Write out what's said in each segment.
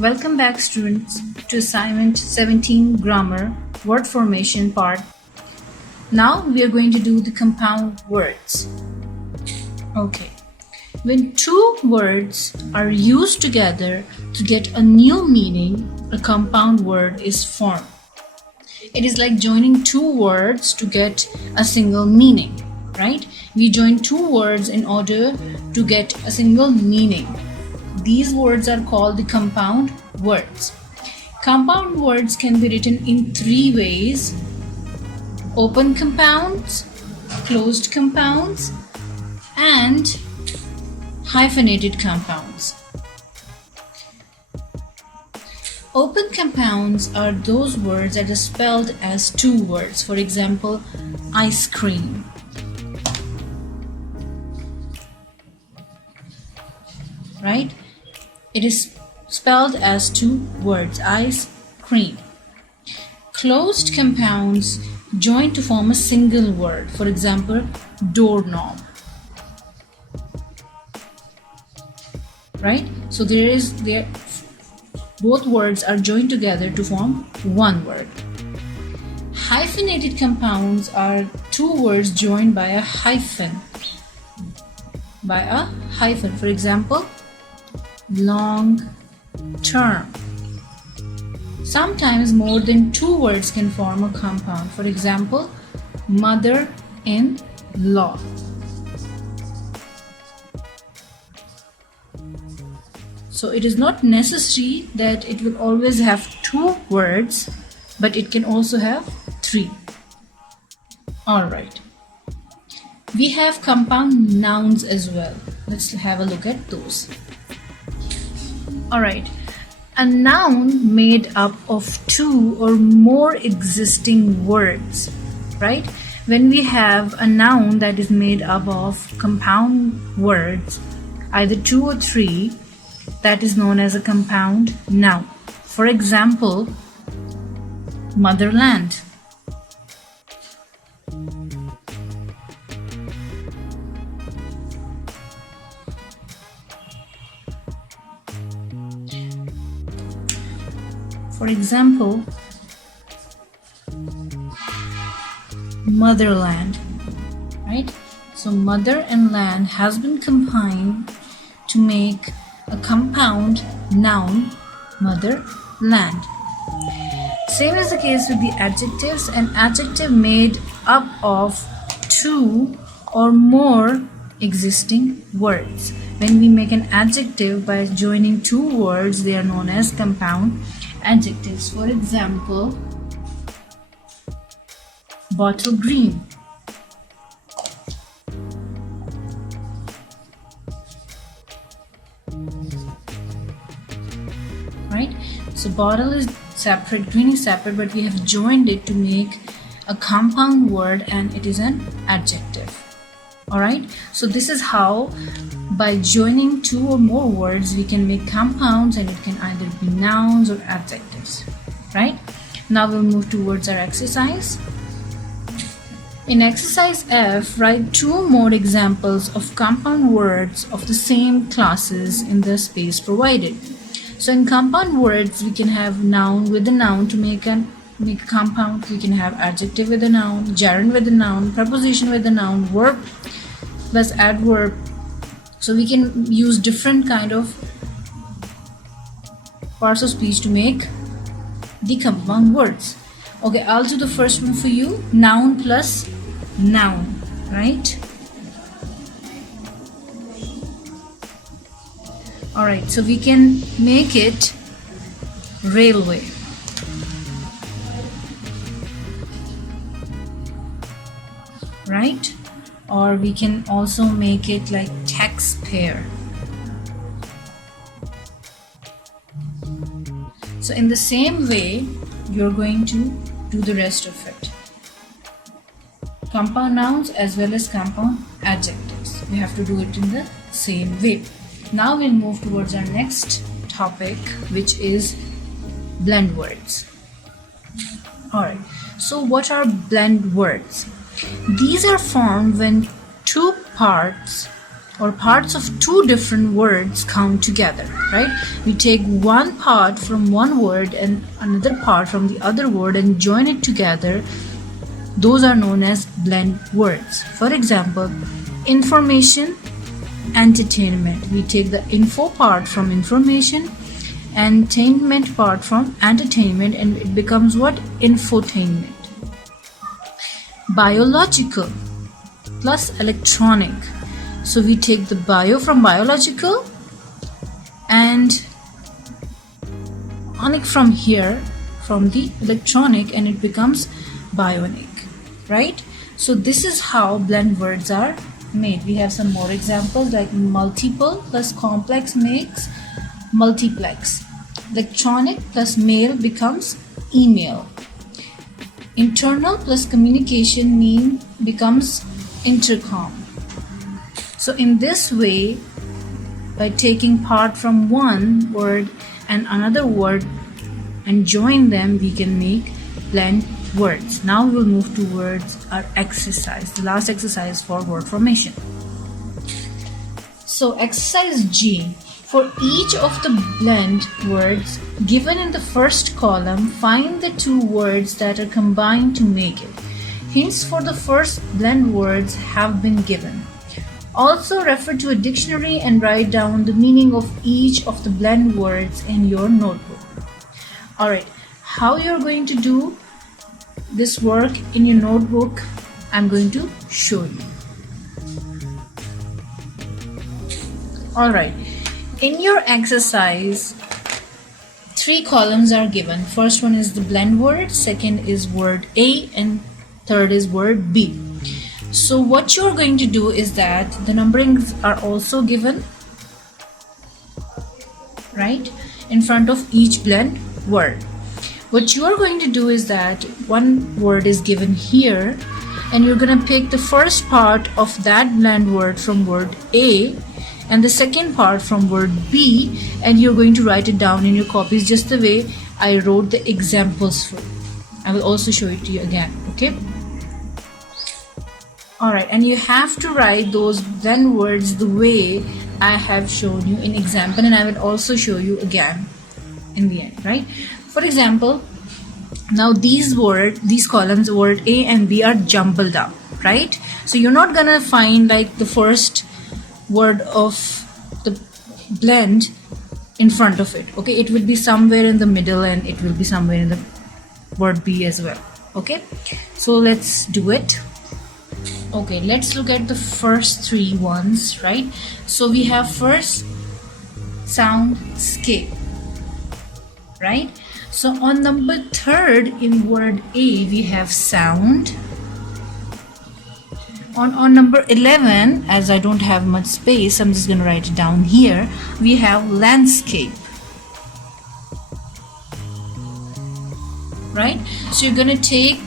Welcome back, students, to assignment 17 grammar word formation part. Now we are going to do the compound words. Okay. When two words are used together to get a new meaning, a compound word is formed. It is like joining two words to get a single meaning, right? We join two words in order to get a single meaning. These words are called the compound words. Compound words can be written in three ways: open compounds, closed compounds, and hyphenated compounds. Open compounds are those words that are spelled as two words. For example, ice cream. Right? It is spelled as two words, ice cream. Closed compounds join to form a single word. For example, doorknob. Right? So both words are joined together to form one word. Hyphenated compounds are two words joined by a hyphen. For example, long term. Sometimes more than two words can form a compound. For example, mother-in-law. So it is not necessary that it will always have two words, but it can also have three. Alright. We have compound nouns as well. Let's have a look at those. Alright. A noun made up of two or more existing words, right? When we have a noun that is made up of compound words, either two or three, that is known as a compound noun. For example, motherland. For example, motherland, right? So mother and land has been combined to make a compound noun, motherland. Same is the case with the adjectives. An adjective made up of two or more existing words. When we make an adjective by joining two words, they are known as compound adjectives. For example, bottle green. Right? So bottle is separate, green is separate, but we have joined it to make a compound word, and it is an adjective. Alright? So this is how, by joining two or more words, we can make compounds, and it can either be nouns or adjectives. Right? Now we'll move towards our exercise. In exercise F, write two more examples of compound words of the same classes in the space provided. So in compound words, we can have noun with a noun to make a compound. We can have adjective with a noun, gerund with a noun, preposition with a noun, verb plus adverb. So we can use different kind of parts of speech to make the compound words. Okay, I'll do the first one for you. Noun plus noun, right? Alright, so we can make it railway. Right? Or we can also make it like taxpayer. So in the same way, you're going to do the rest of it. Compound nouns as well as compound adjectives. We have to do it in the same way. Now we'll move towards our next topic, which is blend words. Alright, so what are blend words? These are formed when two parts or parts of two different words come together, right? We take one part from one word and another part from the other word and join it together. Those are known as blend words. For example, information, entertainment. We take the info part from information, entertainment part from entertainment, and it becomes what? Infotainment. Biological plus electronic. So we take the bio from biological and onic from here, from the electronic, and it becomes bionic, right? So this is how blend words are made. We have some more examples like multiple plus complex makes multiplex. Electronic plus mail becomes email. Internal plus communication becomes intercom. So in this way, by taking part from one word and another word and join them, we can make blend words. Now we'll move towards our exercise, the last exercise for word formation. So exercise G. For each of the blend words given in the first column, find the two words that are combined to make it. Hints for the first blend words have been given. Also refer to a dictionary and write down the meaning of each of the blend words in your notebook. Alright, how you're going to do this work in your notebook, I'm going to show you. Alright, in your exercise, 3 columns are given. First one is the blend word, second is word A, and third is word B. So what you're going to do is that the numberings are also given, right, in front of each blend word. What you are going to do is that one word is given here and you're going to pick the first part of that blend word from word A and the second part from word B, and you're going to write it down in your copies just the way I wrote the examples for you. I will also show it to you again, okay? Alright, and you have to write those blend words the way I have shown you in example, and I will also show you again in the end, right? For example, now these columns, word A and B, are jumbled up, right? So you're not gonna find like the first word of the blend in front of it, okay? It will be somewhere in the middle and it will be somewhere in the word B as well, okay? So let's do it. Okay, let's look at the first 3 ones, right? So we have first soundscape, right? So on number 3rd in word A, we have sound. On number 11, as I don't have much space, I'm just going to write it down here. We have landscape, right? So you're going to take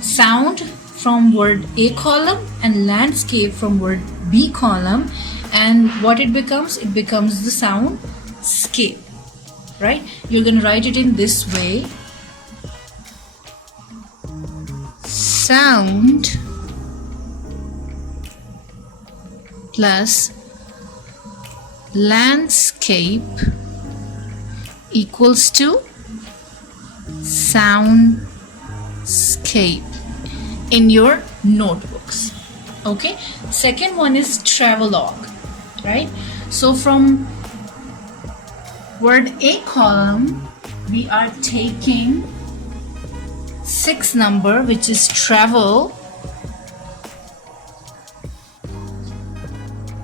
sound from word A column and landscape from word B column, and what it becomes? It becomes the soundscape, right? You're going to write it in this way. Sound plus landscape equals to soundscape in your notebooks, okay? Second one is travelogue, right? So from word A column, we are taking 6 number, which is travel,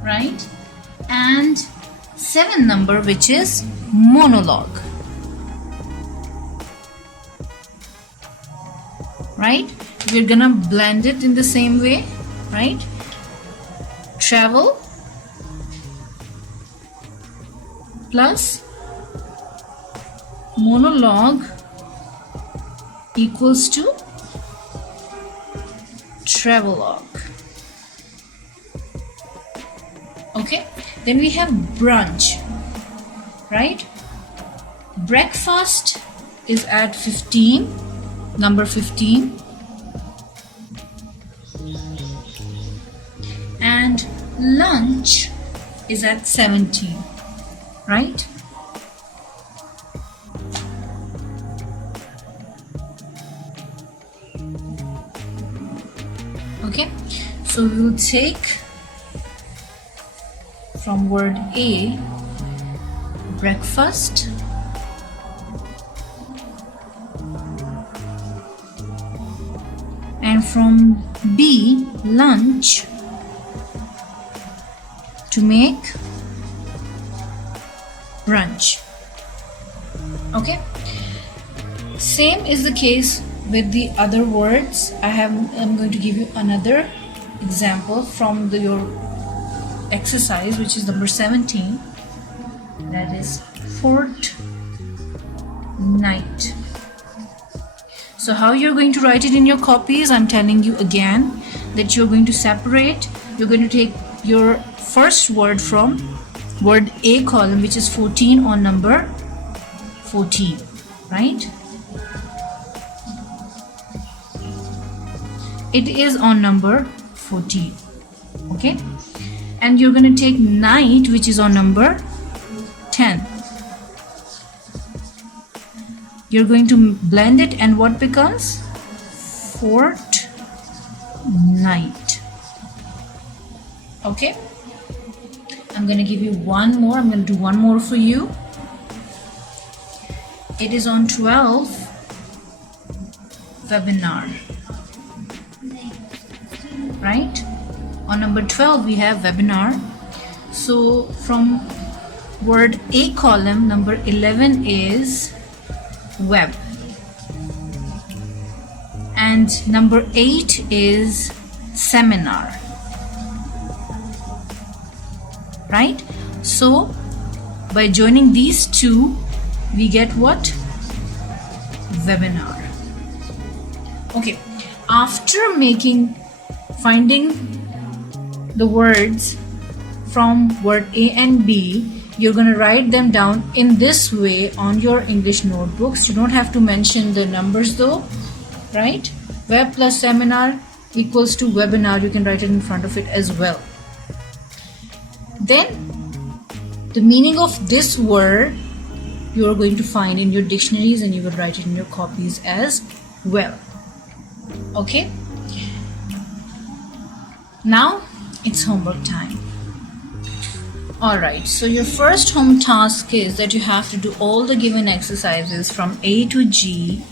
right? And 7 number, which is monologue, right? We're gonna blend it in the same way, right? Travel plus monologue equals to travelogue. Okay, then we have brunch, right? Breakfast is at 15, number 15, and lunch is at 17, right? Okay, so we will take from word A, breakfast, and from B, lunch, to make brunch. Okay, same is the case with the other words. I'm going to give you another example from your exercise, which is number 17, that is fortnight. So how you're going to write it in your copies, I'm telling you again that you're going to separate. You're going to take your first word from word A column, which is 14, on number 14, right? It is on number 14. Okay, and you're going to take night, which is on number 10. You're going to blend it, and what becomes? Fortnight. Okay, I'm going to give you one more. I'm going to do one more for you. It is on 12, webinar, right? On number 12 we have webinar. So from word A column, number 11 is web, and number 8 is seminar, right? So by joining these two, we get what? Webinar. Okay, after finding the words from word A and B, you're going to write them down in this way on your English notebooks. You don't have to mention the numbers though, right? Web plus seminar equals to webinar. You can write it in front of it as well. Then the meaning of this word you are going to find in your dictionaries, and you will write it in your copies as well. Okay, now it's homework time. Alright, so your first home task is that you have to do all the given exercises from A to G,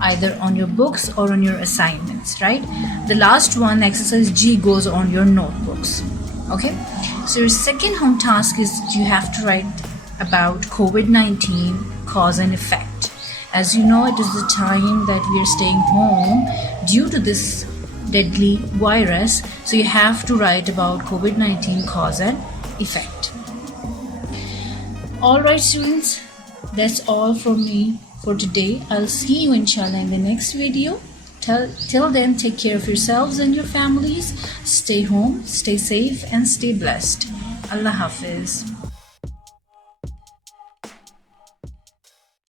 either on your books or on your assignments, right? The last one, exercise G, goes on your notebooks. Okay, so your second home task is you have to write about COVID-19 cause and effect. As you know, it is the time that we are staying home due to this deadly virus, so you have to write about COVID-19 cause and effect. Alright students, that's all from me for today. I'll see you inshallah in the next video. Till then, take care of yourselves and your families. Stay home, stay safe, and stay blessed. Allah Hafiz.